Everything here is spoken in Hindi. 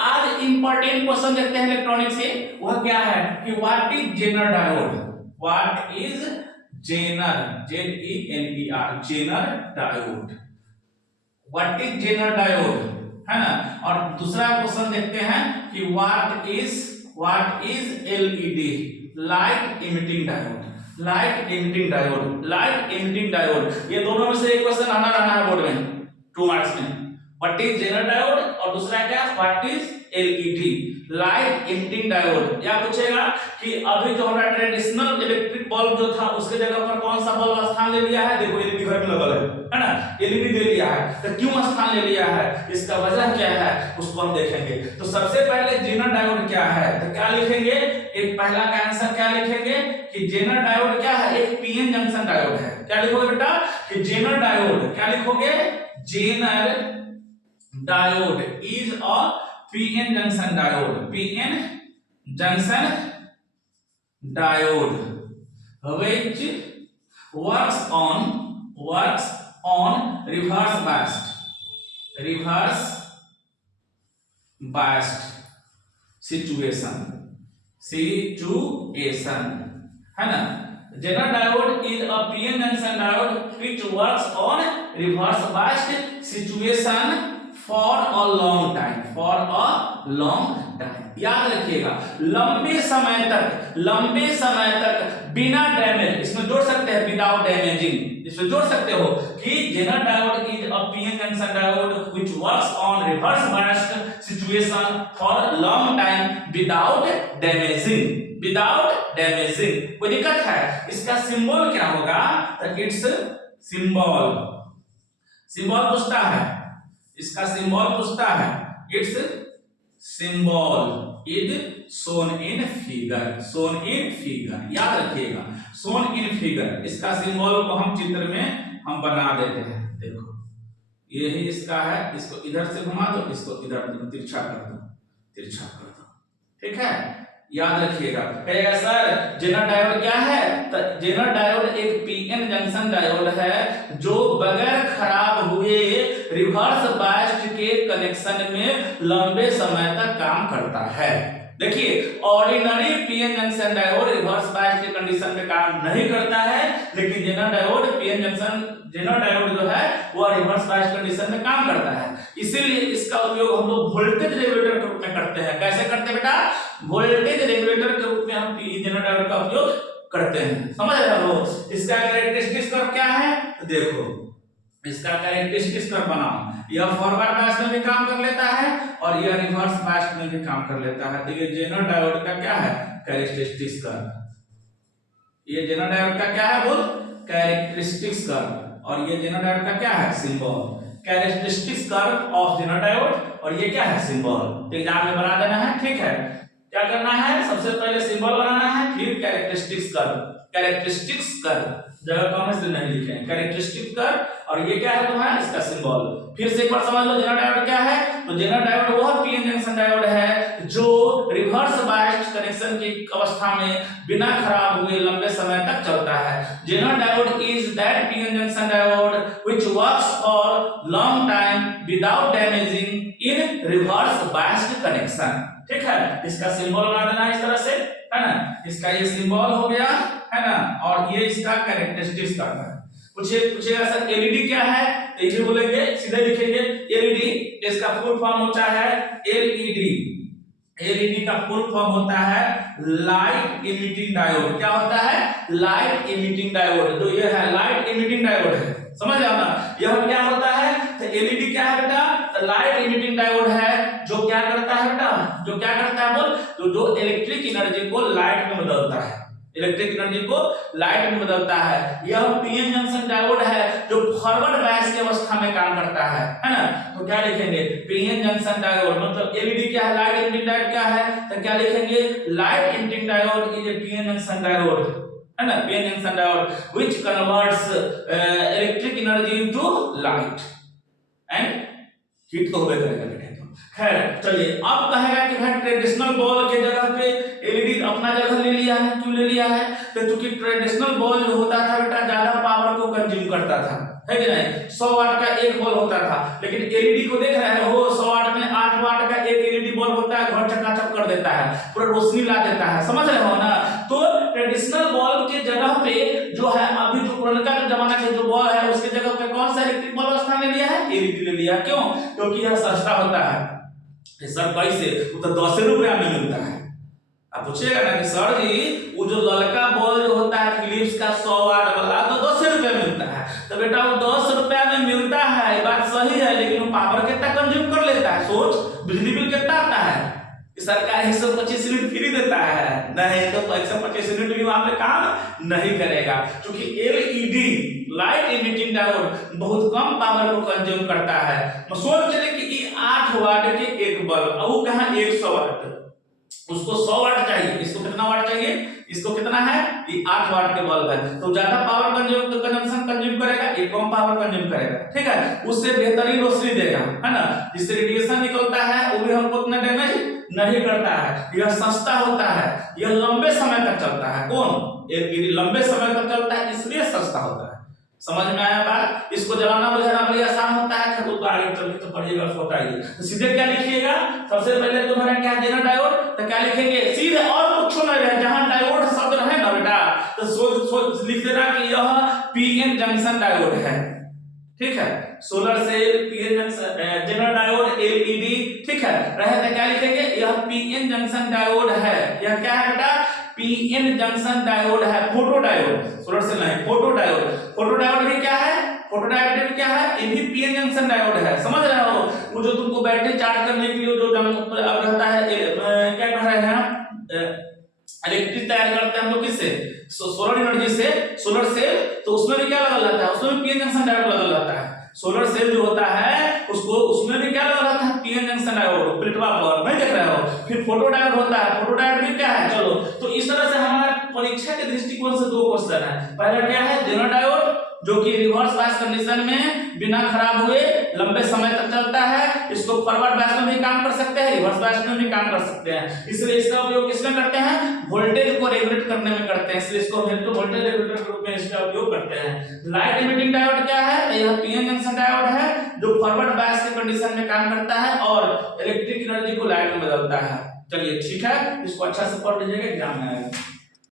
आज इंपॉर्टेंट क्वेश्चन देखते हैं इलेक्ट्रॉनिक से, वह क्या है कि what is Zener diode, what is Zener, JENER, Zener diode, what is Zener diode, है ना। और दूसरा क्वेश्चन देखते हैं कि what is LED, light emitting diode, light emitting diode, light emitting diode. ये दोनों में से एक क्वेश्चन आना रहना है बोर्ड में 2 मार्क्स में। व्हाट इज जेनर डायोड और दूसरा क्या what is LED, light emitting diode. या पूछेगा कि अभी जो हमारा ट्रेडिशनल इलेक्ट्रिक बल्ब जो था उसके जगह पर कौन सा बल्ब स्थान ले लिया है, देखो LED घर में लगल है ना, LED ले लिया है, तो क्यों स्थान ले लिया है, इसका वजह क्या है उसको हम देखेंगे। तो सबसे पहले जेनर डायोड क्या है, तो क्या लिखेंगे, एक पहला का आंसर क्या लिखेंगे कि जेनर डायोड क्या है, एक पीएन जंक्शन डायोड है। क्या लिखोगे बेटा कि जेनर डायोड, क्या लिखोगे, Zener diode is a PN junction diode, PN junction diode which works on reverse biased situation, है ना। Zener diode is a PN junction diode which works on reverse biased situation for a long time, याद रखिएगा लंबे समय तक बिना डैमेज, इसमें जोड़ सकते हैं विदाउट डैमेजिंग, इसमें जोड़ सकते हो कि Zener diode is a PN junction diode which works on reverse biased situation for long time without damaging. कोई दिक्कत है, इसका सिंबल क्या होगा, तो इट्स सिंबल पूछता है, इसका सिंबल पूछता है, it's symbol is shown in figure, याद रखिएगा shown in figure। इसका सिंबल को हम चित्र में हम बना देते हैं, देखो यही इसका है, इसको इधर से घुमा दो, इसको इधर तिरछा कर दो, ठीक है, याद रखिएगा। कहेगा सर जेनर डायोड क्या है, तो जेनर डायोड एक पीएन जंक्शन डायोड है जो बगैर खराब हुए रिवर्स बायस्ड के कनेक्शन में लंबे समय तक काम करता है। देखिए ordinary PN junction diode reverse biased के कंडीशन में काम नहीं करता है, लेकिन जेनर डायोड जो है वो रिवर्स बायस्ड कंडीशन में काम करता है। इसीलिए इसका उपयोग हम लोग वोल्टेज रेगुलेटर के रूप में करते हैं। कैसे करते हैं बेटा, वोल्टेज रेगुलेटर के रूप में हम जेनर डायोड का उपयोग करते हैं, समझ रहे हो। इसका कैरेक्टरिस्टिक्स कर्व क्या है, तो देखो इसका कैरेक्टरिस्टिक्स कर्व बनाओ, यह फॉरवर्ड बायस में भी काम कर लेता है और यह रिवर्स बायस में भी काम कर लेता है। तो ये जेनर डायोड का क्या है, कैरेक्टरिस्टिक्स कर्व, ये जेनर डायोड का क्या है बोल, कैरेक्टरिस्टिक्स कर्व, और ये जेनर डायोड का क्या है, symbol, characteristics curve of Zener diode, और ये क्या है, सिंबल। तो एग्जाम में बना देना है, ठीक है। क्या करना है, सबसे पहले सिंबल बनाना है, फिर कैरेक्टरिस्टिक्स कर्व जगह कौन से नहीं लिखे हैं, कैरेक्टरिस्टिक कर्व, और ये क्या है तुम्हारा, इसका सिंबल। फिर से एक बार समझ लो जेनर डायोड क्या है, तो जेनर डायोड वह पीएन जंक्शन डायोड है जो रिवर्स बायस्ड कनेक्शन की अवस्था में बिना खराब हुए लंबे समय तक चलता है। Zener diode is that PN junction diode which works for long time without damaging in reverse biased connection, ठीक है। इसका सिंबल बना देना इस तरह से, है ना, इसका ये सिंबल हो गया, है ना, और ये इसका कैरेक्टरिस्टिक्स कर्व है। पूछेगा सर एलईडी क्या है, तो ये बोलेंगे सीधे लिखेंगे एलईडी, इसका फुल फॉर्म होता है एलईडी का फुल फॉर्म होता है लाइट इमिटिंग डायोड। क्या होता है, लाइट इमिटिंग डायोड। तो ये है लाइट इमिटिंग डायोड है, समझ रहे हो ना। यह क्या होता है, तो एलईडी क्या है बेटा, तो लाइट इमिटिंग डायोड है जो क्या करता है बेटा, जो क्या करता है बोल, तो जो इलेक्ट्रिक एनर्जी को लाइट में बदलता है, इलेक्ट्रिक एनर्जी को लाइट में बदलता है। यह पीएन जंक्शन डायोड है जो फॉरवर्ड बायस की अवस्था में काम करता है ना। तो क्या लिखेंगे, पीएन जंक्शन डायोड मतलब एलईडी क्या है, लाइट इमिटिंग डायोड क्या है, तो क्या लिखेंगे, light emitting diode is a PN junction diode, है ना, PN junction diode which converts electric energy into light and heat तो होगा करेगा बेटा। खैर चलिए, अब कहेगा कि भाई ट्रेडिशनल बॉल के जगह पे एलईडी अपना जगह ले लिया है। क्यों ले लिया है, तो क्योंकि ट्रेडिशनल बॉल जो होता था बेटा ज्यादा पावर को कंज्यूम करता था, है कि नहीं। 100 वाट का एक बॉल होता था, लेकिन एलईडी को देख रहे हो 100 वाट में 8 वाट का एक एलईडी बॉल देता है, पूरा रोशनी ला देता है, समझ रहे हो ना। तो ट्रेडिशनल बल्ब के जगह पे जो है अभी जो पुराना जो जमाना के जो बल्ब है उसके जगह पे कौन सा इलेक्ट्रिक बल्ब स्थान ले लिया है, एलईडी ले लिया। क्यों? क्योंकि यह सस्ता होता है। सर कैसे? वो तो 10 रुपया में मिलता है। आप पूछिएगा ना कि सर जी वो जो ललका बल्ब जो होता है फिलिप्स का 100 वाट वाला तो 10 रुपया मिलता है। तो बेटा वो 10 रुपया में मिलता है, बात सही है, लेकिन वो पावर कितना कंज्यूम कर लेता है? सोच, बिजली बिल कितना आता है? सरकार 125 यूनिट फ्री देता है, नहीं तो 125 यूनिट भी वहां पे काम नहीं करेगा, क्योंकि एलईडी लाइट इमिटिंग डायोड बहुत कम पावर को कंज्यूम करता है। तो सोच चले कि 8 वाट के एक बल्ब, वो कहां 100 वाट, उसको 100 वाट चाहिए, इसको कितना वाट चाहिए? इसको कितना है? ये 8 वाट के बल्ब है, तो ज्यादा पावर कंजम्पशन कंज्यूम करेगा, ये कम पावर कंज्यूम करेगा, ठीक है। उससे बेहतरीन रोशनी देगा, है ना। जिससे रेडिएशन निकलता है वो भी हमको उतना डैमेज नहीं करता है। यह सस्ता होता है, यह लंबे समय तक चलता है। कौन? एलईडी लंबे समय तक चलता है, इसलिए सस्ता होता है। समझ में आया बात? इसको जलाना बुझाना बड़ी आसान होता है, फिर तो आगे चल के तो पढ़िएगा, होता ही। तो सीधे क्या लिखिएगा? सबसे पहले तुम्हारा क्या जेनर डायोड, तो क्या लिखेंगे? सीधे और कुछ नहीं है, जहां डायोड शब्द है ना बेटा, तो सोच लिख देना कि यह पीएन जंक्शन डायोड है, ठीक है। Solar cell, PN junction, Zener diode, LED, ठीक है। रहे तो क्या लिखेंगे? यह पीएन जंक्शन डायोड है। यह क्या है बेटा? पीएन जंक्शन डायोड है। फोटो डायोड, सोलर सेल नहीं, फोटो डायोड। फोटो डायोड भी क्या है? फोटो डायोड भी क्या है? ये भी पीएन जंक्शन डायोड है, समझ रहे हो। वो जो तुमको बैटरी चार्ज करने के लिए जो अब रहता है, क्या कह रहे हैं, इलेक्ट्रिक तैयार करते हैं हम लोग किससे? सोलर एनर्जी से, सोलर सेल। तो उसमें भी क्या लगा रहता है? उसमें भी पीएन जंक्शन डायोड लगा रहता है। सोलर सेल जो होता है उसको, उसमें भी क्या लगा रहता है? पीएन जंक्शन डायोड, प्लेटवा पर नहीं देख रहे हो। फिर फोटो डायोड होता है, फोटो डायोड भी क्या है? चलो, तो इस तरह से हमारा परीक्षा के दृष्टिकोण से 2 क्वेश्चन है। पहला क्या है? जेनर डायोड, जो कि रिवर्स बायस कंडीशन में बिना खराब हुए लंबे समय तक चलता है। इसको फॉरवर्ड बायस में भी काम कर सकते हैं, रिवर्स बायस में भी काम कर सकते हैं। इसलिए इसका उपयोग किसमें करते हैं? वोल्टेज को रेगुलेट करने में करते हैं, इसलिए इसको हम तो वोल्टेज रेगुलेटर के रूप में इसका उपयोग करते हैं। लाइट इमिटिंग डायोड क्या है? तो यह पीएन जंक्शन डायोड है, जो फॉरवर्ड बायस के कंडीशन में काम करता है और इलेक्ट्रिक एनर्जी को लाइट में बदलता है। चलिए ठीक है, इसको अच्छा से पढ़ लीजिएगा, एग्जाम में आएगा।